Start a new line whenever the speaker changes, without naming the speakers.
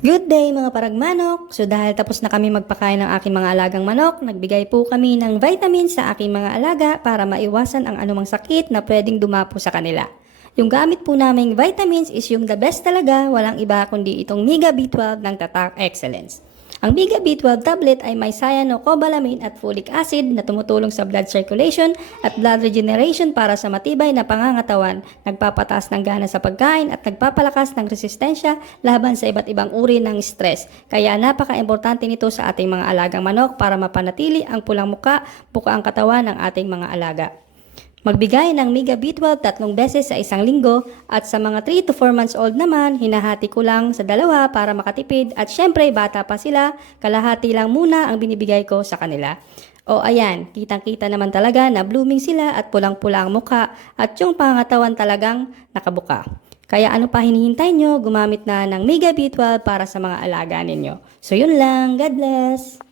Good day mga paragmanok! So dahil tapos na kami magpakain ng aking mga alagang manok, nagbigay po kami ng vitamins sa aking mga alaga para maiwasan ang anumang sakit na pwedeng dumapo sa kanila. Yung gamit po naming vitamins is yung the best talaga, walang iba kundi itong Mega B12 ng Tatak Excellence. Ang Mega B12 tablet ay may cyanocobalamin at folic acid na tumutulong sa blood circulation at blood regeneration para sa matibay na pangangatawan, nagpapataas ng gana sa pagkain at nagpapalakas ng resistensya laban sa iba't ibang uri ng stress. Kaya napaka-importante nito sa ating mga alagang manok para mapanatili ang pulang muka, buka ang katawan ng ating mga alaga. Magbigay ng Mega B12 tatlong beses sa isang linggo at sa mga 3 to 4 months old naman, hinahati ko lang sa dalawa para makatipid at syempre bata pa sila, kalahati lang muna ang binibigay ko sa kanila. O ayan, kitang-kita naman talaga na blooming sila at pulang-pula ang mukha at yung pangatawan talagang nakabuka. Kaya ano pa hinihintay nyo, gumamit na ng Mega B12 para sa mga alaga ninyo. So yun lang, God bless!